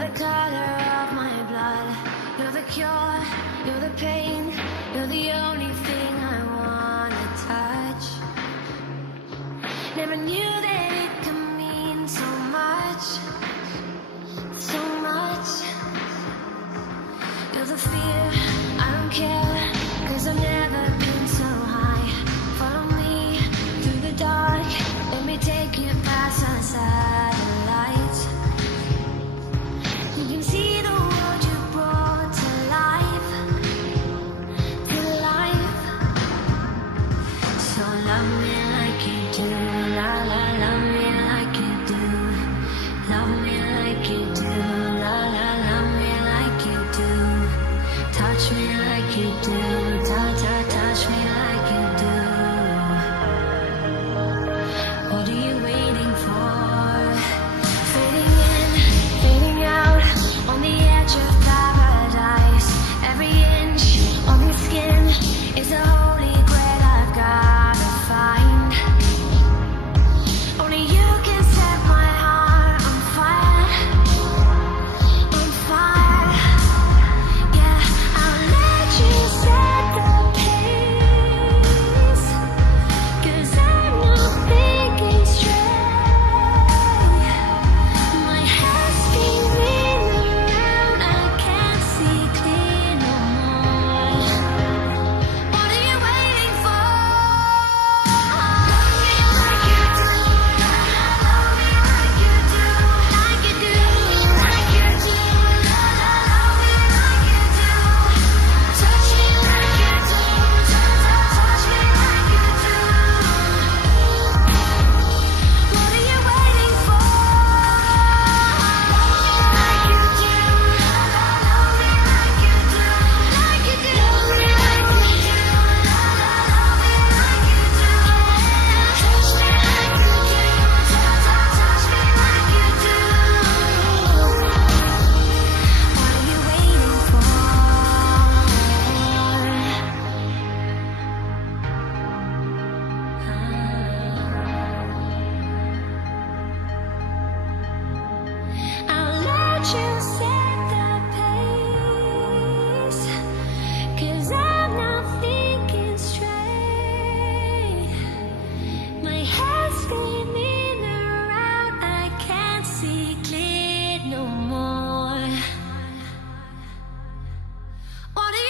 the color of my blood. You're the cure, you're the pain. You're the only thing I wanna touch. Never knew that it could mean so much, so much. You're the fear, I don't care, 'cause I've never been so high. Follow me through the dark, let me take you past the satellites. You can see the world you brought to life, to life. So love me like you do, la la, love me like you do. Love me like you do, la la, love me like you do. Touch me like you do, touch me like you do. What are you waiting for? Fading in, fading out, on the edge of paradise. Every inch on your skin is a holy grail I've gotta find. Only you can set my heart on fire, on fire. Yeah, I'll let you set the pace, 'cause I'm not thinking straight. My head's spinning around, I can't see clear no more. What are you waiting for? Love me like you do, love me like you do, like you do, like you do, love me like you do. Touch me like you do, touch me like you do. What are you waiting for? Like you do, love me like you do, like you do, like you do, love me like you do. Touch me like you do, touch me like you do. What are you waiting for? I'll let you set the pace, 'cause I'm not thinking straight. My head's spinning around, I can't see clear no more. What are you